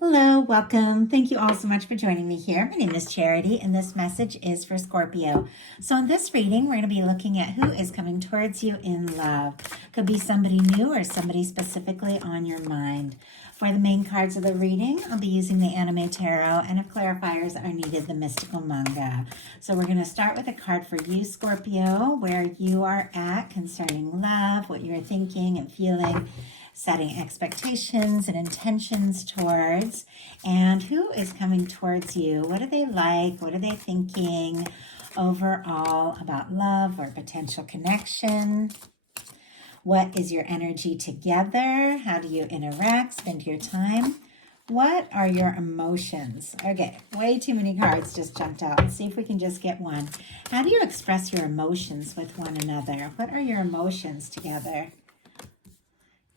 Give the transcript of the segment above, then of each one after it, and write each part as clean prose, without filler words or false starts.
Hello, welcome. Thank you all so much for joining me here. My name is Charity, and this message is for Scorpio. So, in this reading, we're going to be looking at who is coming towards you in love. Could be somebody new or somebody specifically on your mind. For the main cards of the reading, I'll be using the Anime Tarot, and if clarifiers are needed, the Mystical Manga. So, we're going to start with a card for you, Scorpio, where you are at concerning love, what you're thinking and feeling, setting expectations and intentions towards, and who is coming towards you. What are they like? What are they thinking overall about love or potential connection? What is your energy together? How do you interact, spend your time? What are your emotions? Okay, way too many cards just jumped out. Let's see if we can just get one. How do you express your emotions with one another? What are your emotions together?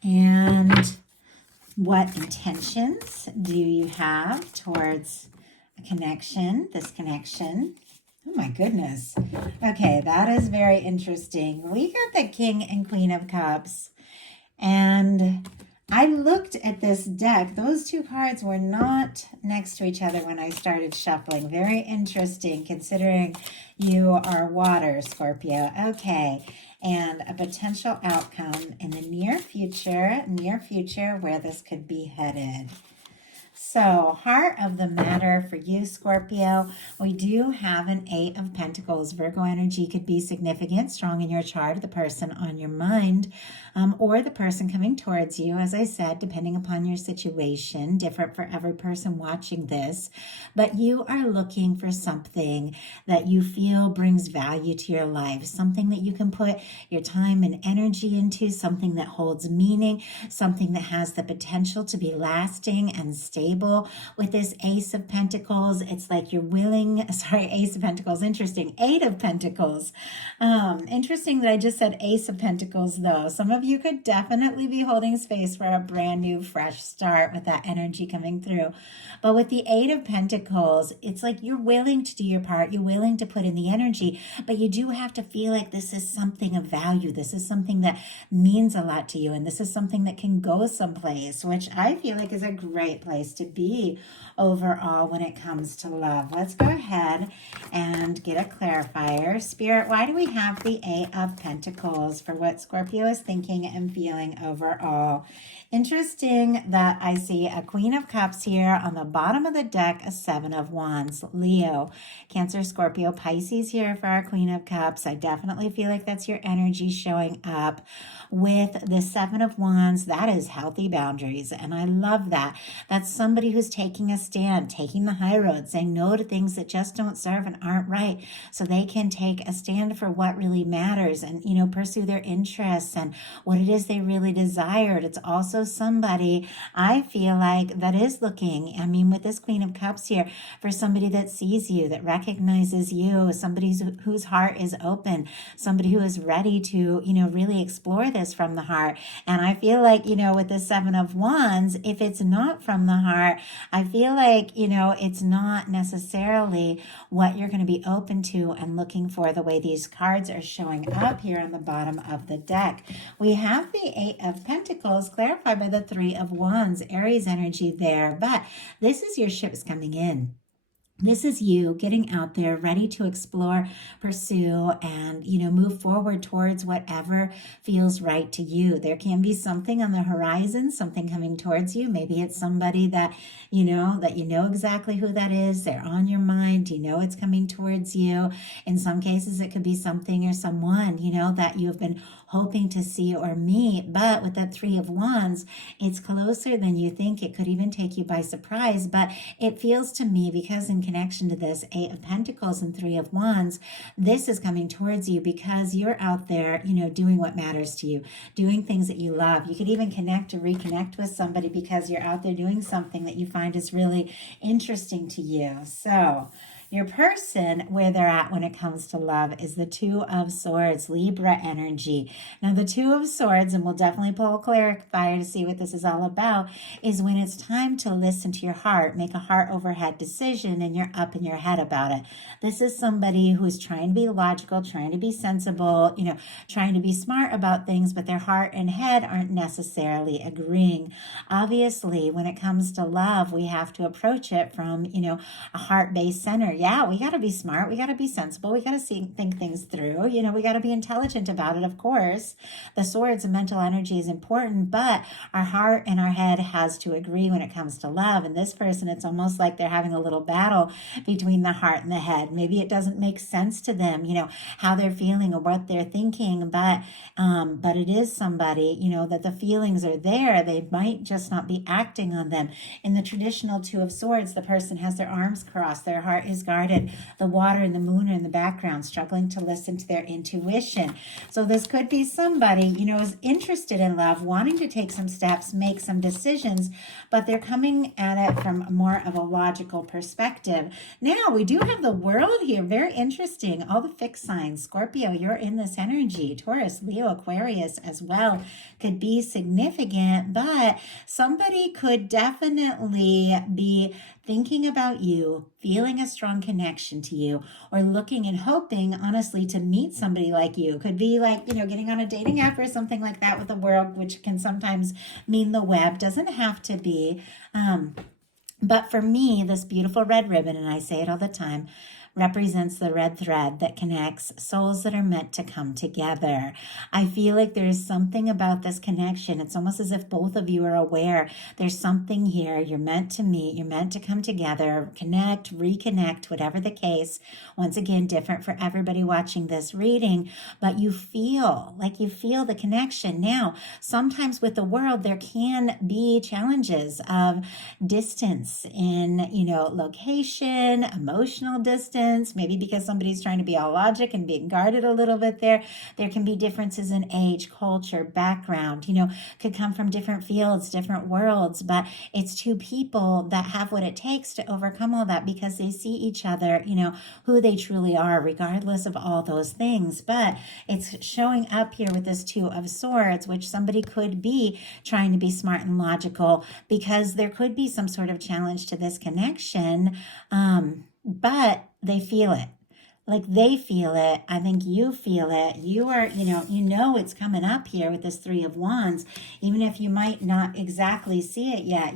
And what intentions do you have towards a connection, this connection? Oh my goodness. Okay, that is very interesting. We got the King and Queen of Cups. And I looked at this deck. Those two cards were not next to each other when I started shuffling. Very interesting considering you are water, Scorpio. Okay. And a potential outcome in the near future where this could be headed. So, heart of the matter for you, Scorpio, we do have an Eight of Pentacles. Virgo energy could be significant, strong in your chart, the person on your mind, or the person coming towards you. As I said, depending upon your situation, different for every person watching this. But you are looking for something that you feel brings value to your life, something that you can put your time and energy into, something that holds meaning, something that has the potential to be lasting and stable. With this Ace of Pentacles, it's like you're willing, Ace of Pentacles, interesting, Eight of Pentacles. Interesting that I just said Ace of Pentacles though. Some of you could definitely be holding space for a brand new, fresh start with that energy coming through. But with the Eight of Pentacles, it's like you're willing to do your part, you're willing to put in the energy, but you do have to feel like this is something of value. This is something that means a lot to you, and this is something that can go someplace, which I feel like is a great place to be overall when it comes to love. Let's go ahead and get a clarifier. Spirit, why do we have the Eight of Pentacles for what Scorpio is thinking and feeling overall? Interesting that I see a Queen of Cups here on the bottom of the deck, a Seven of Wands. Leo, Cancer, Scorpio, Pisces here for our Queen of Cups. I definitely feel like that's your energy showing up. With the Seven of Wands, that is healthy boundaries, and I love that. That's somebody who's taking a stand, taking the high road, saying no to things that just don't serve and aren't right, so they can take a stand for what really matters and, pursue their interests and what it is they really desired. It's also somebody, I feel like, that is looking, with this Queen of Cups here, for somebody that sees you, that recognizes you, somebody whose heart is open, somebody who is ready to, really explore this from the heart. And I feel like, with the Seven of Wands, if it's not from the heart, I feel like, it's not necessarily what you're going to be open to and looking for the way these cards are showing up here on the bottom of the deck. We have the Eight of Pentacles clarified by the Three of Wands, Aries energy there, but this is your ships coming in. This is you getting out there, ready to explore, pursue, and, move forward towards whatever feels right to you. There can be something on the horizon, something coming towards you. Maybe it's somebody that you know exactly who that is. They're on your mind. It's coming towards you. In some cases, it could be something or someone, that you have been hoping to see or meet. But with that Three of Wands, it's closer than you think. It could even take you by surprise. But it feels to me, because in connection to this Eight of Pentacles and Three of Wands, this is coming towards you because you're out there, doing what matters to you, doing things that you love. You could even connect or reconnect with somebody because you're out there doing something that you find is really interesting to you. So Your person, where they're at when it comes to love, is the Two of Swords, Libra energy. Now, the Two of Swords, and we'll definitely pull a clarifier to see what this is all about, is when it's time to listen to your heart, make a heart over head decision, and you're up in your head about it. This is somebody who's trying to be logical, trying to be sensible, trying to be smart about things, but their heart and head aren't necessarily agreeing. Obviously, when it comes to love, we have to approach it from, a heart-based center. Yeah, we got to be smart. We got to be sensible. We got to think things through. We got to be intelligent about it, of course. The swords and mental energy is important, but our heart and our head has to agree when it comes to love. And this person, it's almost like they're having a little battle between the heart and the head. Maybe it doesn't make sense to them, how they're feeling or what they're thinking, but it is somebody, that the feelings are there. They might just not be acting on them. In the traditional Two of Swords, the person has their arms crossed, their heart is guarded, the water and the moon are in the background, struggling to listen to their intuition. So this could be somebody, is interested in love, wanting to take some steps, make some decisions, but they're coming at it from more of a logical perspective. Now, we do have the World here. Very interesting. All the fixed signs. Scorpio, you're in this energy. Taurus, Leo, Aquarius as well could be significant, but somebody could definitely be thinking about you, feeling a strong connection to you, or looking and hoping, honestly, to meet somebody like you. Could be like, getting on a dating app or something like that with the world, which can sometimes mean the web. Doesn't have to be. But for me, this beautiful red ribbon, and I say it all the time, represents the red thread that connects souls that are meant to come together. I feel like there is something about this connection. It's almost as if both of you are aware there's something here. You're meant to meet. You're meant to come together, connect, reconnect, whatever the case. Once again, different for everybody watching this reading, but you feel the connection. Now, sometimes with the world, there can be challenges of distance in, location, emotional distance, maybe because somebody's trying to be all logic and being guarded a little bit there. There can be differences in age, culture, background, could come from different fields, different worlds, but it's two people that have what it takes to overcome all that because they see each other, who they truly are, regardless of all those things. But it's showing up here with this Two of Swords, which somebody could be trying to be smart and logical because there could be some sort of challenge to this connection. But they feel it. Like they feel it. I think you feel it. You are, it's coming up here with this Three of Wands. Even if you might not exactly see it yet,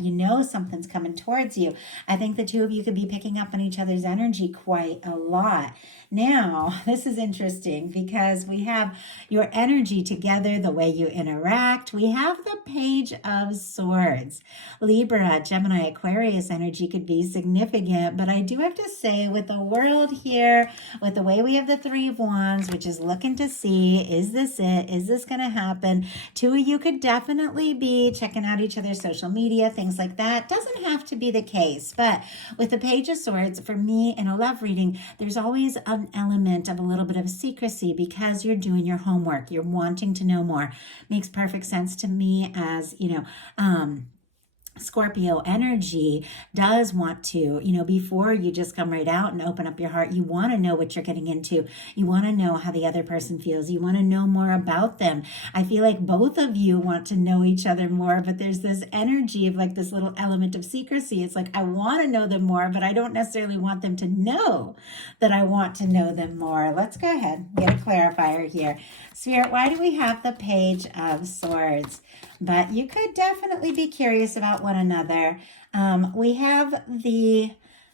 something's coming towards you. I think the two of you could be picking up on each other's energy quite a lot. Now, this is interesting because we have your energy together, the way you interact. We have the Page of Swords. Libra, Gemini, Aquarius energy could be significant, but I do have to say with the world here, with the way we have the Three of Wands, which is looking to see, is this it? Is this going to happen? Two of you could definitely be checking out each other's social media, things like that. Doesn't have to be the case, but with the Page of Swords, for me in a love reading, there's always an element of a little bit of secrecy because you're doing your homework. You're wanting to know more. Makes perfect sense to me as, Scorpio energy does want to, before you just come right out and open up your heart, you want to know what you're getting into. You want to know how the other person feels. You want to know more about them. I feel like both of you want to know each other more, but there's this energy of like this little element of secrecy. It's like, I want to know them more, but I don't necessarily want them to know that I want to know them more. Let's go ahead, get a clarifier here. Spirit, why do we have the Page of Swords? But you could definitely be curious about one another. We have the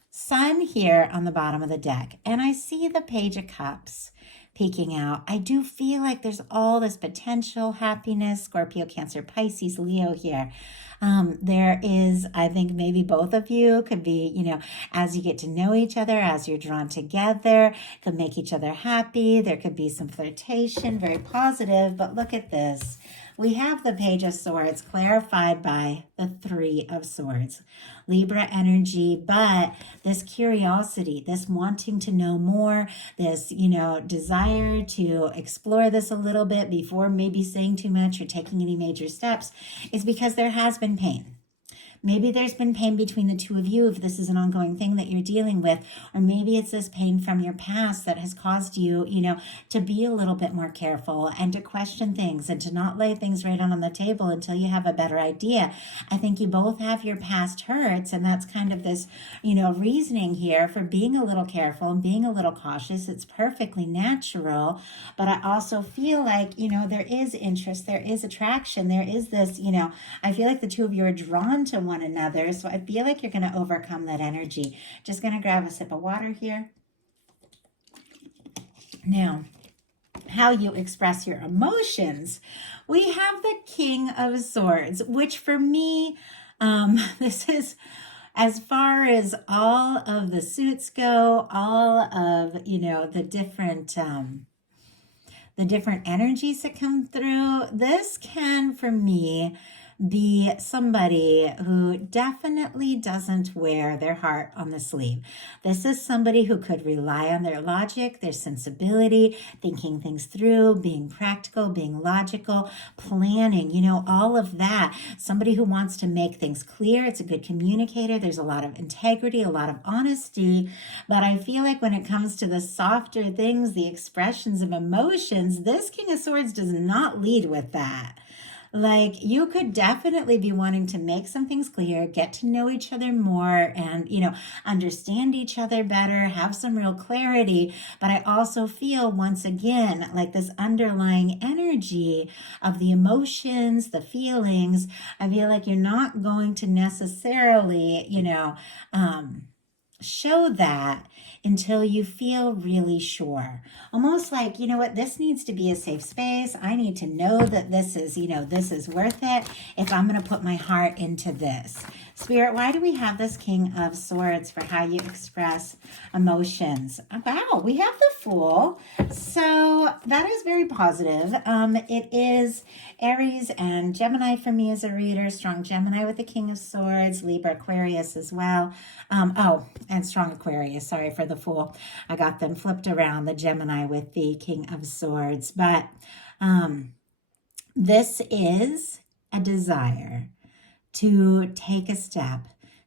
Sun here on the bottom of the deck, and I see the Page of Cups peeking out. I do feel like there's all this potential happiness, Scorpio, Cancer, Pisces, Leo here. There is, I think maybe both of you could be, as you get to know each other, as you're drawn together, could make each other happy. There could be some flirtation, very positive, but look at this. We have the Page of Swords clarified by the Three of Swords. Libra energy, but this curiosity, this wanting to know more, this, desire to explore this a little bit before maybe saying too much or taking any major steps is because there has been pain. Maybe there's been pain between the two of you if this is an ongoing thing that you're dealing with, or maybe it's this pain from your past that has caused you, to be a little bit more careful and to question things and to not lay things right on the table until you have a better idea. I think you both have your past hurts, and that's kind of this, reasoning here for being a little careful and being a little cautious. It's perfectly natural, but I also feel like, there is interest, there is attraction, there is this, I feel like the two of you are drawn to one another. So I feel like you're going to overcome that energy. Just going to grab a sip of water here. Now, how you express your emotions. We have the King of Swords, which for me, this is, as far as all of the suits go, all of, the different energies that come through, this can, for me, be somebody who definitely doesn't wear their heart on the sleeve. This is somebody who could rely on their logic, their sensibility, thinking things through, being practical, being logical, planning, all of that. Somebody who wants to make things clear. It's a good communicator. There's a lot of integrity, a lot of honesty. But I feel like when it comes to the softer things, the expressions of emotions, this King of Swords does not lead with that. Like, you could definitely be wanting to make some things clear, get to know each other more, and, understand each other better, have some real clarity. But I also feel, once again, like this underlying energy of the emotions, the feelings. I feel like you're not going to necessarily, show that until you feel really sure. Almost like, what, this needs to be a safe space. I need to know that this is, this is worth it if I'm going to put my heart into this. Spirit, why do we have this King of Swords for how you express emotions? Wow, we have the Fool. So that is very positive. It is Aries and Gemini for me as a reader. Strong Gemini with the King of Swords. Libra, Aquarius as well. And strong Aquarius. Sorry for the Fool. I got them flipped around. The Gemini with the King of Swords. But this is a desire to take a step,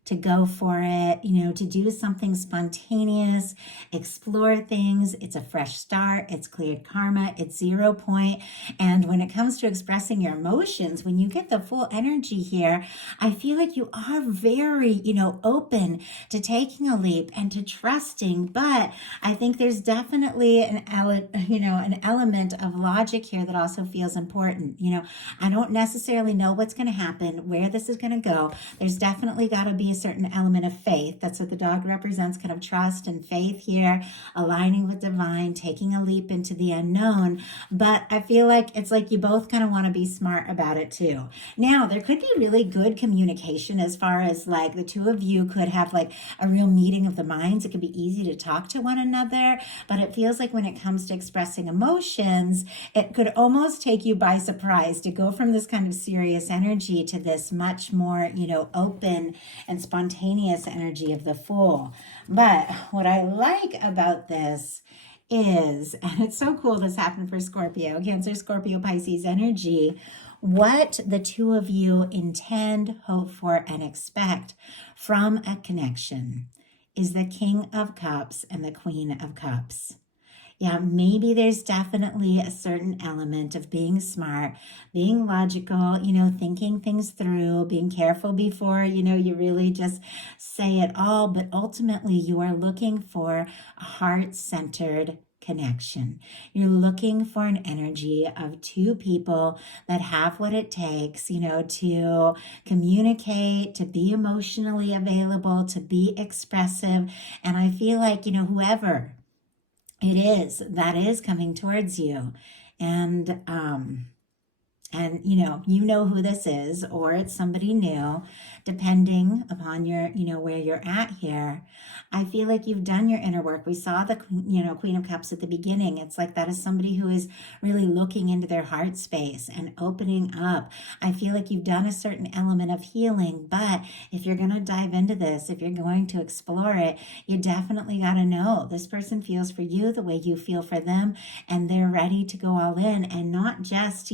to go for it, to do something spontaneous, explore things. It's a fresh start. It's cleared karma. It's 0 point. And when it comes to expressing your emotions, when you get the full energy here, I feel like you are very, open to taking a leap and to trusting. But I think there's definitely an element of logic here that also feels important. I don't necessarily know what's going to happen, where this is going to go. There's definitely got to be a certain element of faith. That's what the dog represents, kind of trust and faith here, aligning with divine, taking a leap into the unknown. But I feel like it's like you both kind of want to be smart about it too. Now, there could be really good communication as far as like the two of you could have like a real meeting of the minds. It could be easy to talk to one another, but it feels like when it comes to expressing emotions, it could almost take you by surprise to go from this kind of serious energy to this much more, open and spontaneous energy of the Fool. But what I like about this is, and it's so cool this happened for Scorpio, Cancer, Scorpio, Pisces energy, what the two of you intend, hope for, and expect from a connection is the King of Cups and the Queen of Cups. Yeah, maybe there's definitely a certain element of being smart, being logical, thinking things through, being careful before, you really just say it all. But ultimately, you are looking for a heart-centered connection. You're looking for an energy of two people that have what it takes, to communicate, to be emotionally available, to be expressive. And I feel like, whoever it is that is coming towards you, and you know who this is, or it's somebody new, depending upon your, where you're at here. I feel like you've done your inner work. We saw the, Queen of Cups at the beginning. It's like that is somebody who is really looking into their heart space and opening up. I feel like you've done a certain element of healing, but if you're going to dive into this, if you're going to explore it, you definitely got to know this person feels for you the way you feel for them, and they're ready to go all in, and not just,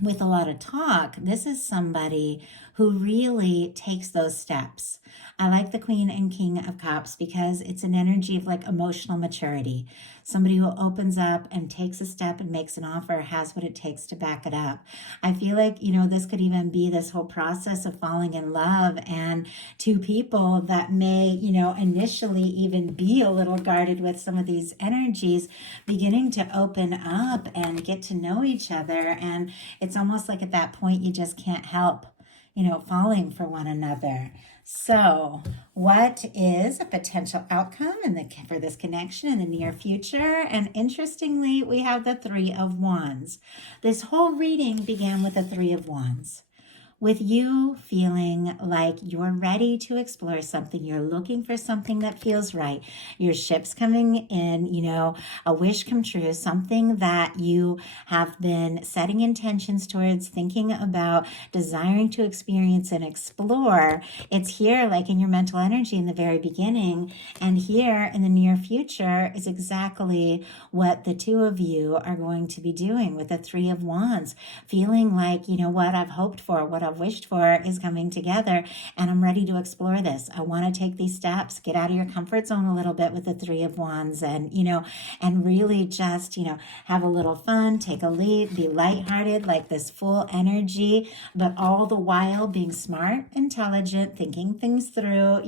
with a lot of talk, this is somebody who really takes those steps. I like the Queen and King of Cups because it's an energy of like emotional maturity. Somebody who opens up and takes a step and makes an offer, has what it takes to back it up. I feel like, this could even be this whole process of falling in love, and two people that may, initially even be a little guarded with some of these energies, beginning to open up and get to know each other. And it's almost like at that point, you just can't help, falling for one another. So, what is a potential outcome for this connection in the near future? And interestingly, we have the Three of Wands. This whole reading began with the Three of Wands, with you feeling like you're ready to explore something. You're looking for something that feels right. Your ship's coming in, a wish come true, something that you have been setting intentions towards, thinking about, desiring to experience and explore. It's here, like in your mental energy in the very beginning. And here in the near future is exactly what the two of you are going to be doing with the Three of Wands, feeling like, what I've hoped for, what I've wished for is coming together, and I'm ready to explore this. I want to take these steps, get out of your comfort zone a little bit with the Three of Wands, and and really just have a little fun, take a leap, be lighthearted, like this full energy, but all the while being smart, intelligent, thinking things through,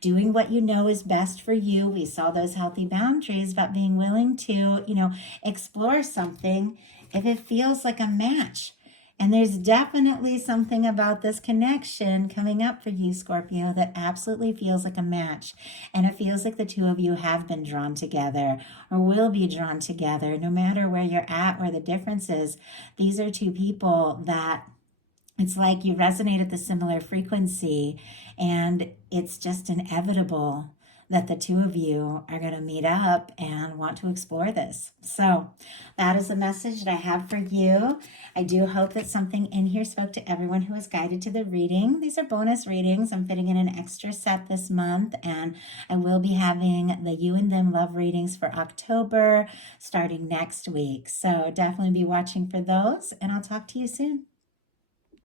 doing what is best for you. We saw those healthy boundaries, but being willing to explore something if it feels like a match. And there's definitely something about this connection coming up for you, Scorpio, that absolutely feels like a match. And it feels like the two of you have been drawn together or will be drawn together, no matter where you're at or the differences. These are two people that it's like you resonate at the similar frequency, and it's just inevitable that the two of you are going to meet up and want to explore this. So that is the message that I have for you. I do hope that something in here spoke to everyone who was guided to the reading. These are bonus readings. I'm fitting in an extra set this month, and I will be having the You and Them love readings for October starting next week. So definitely be watching for those, and I'll talk to you soon.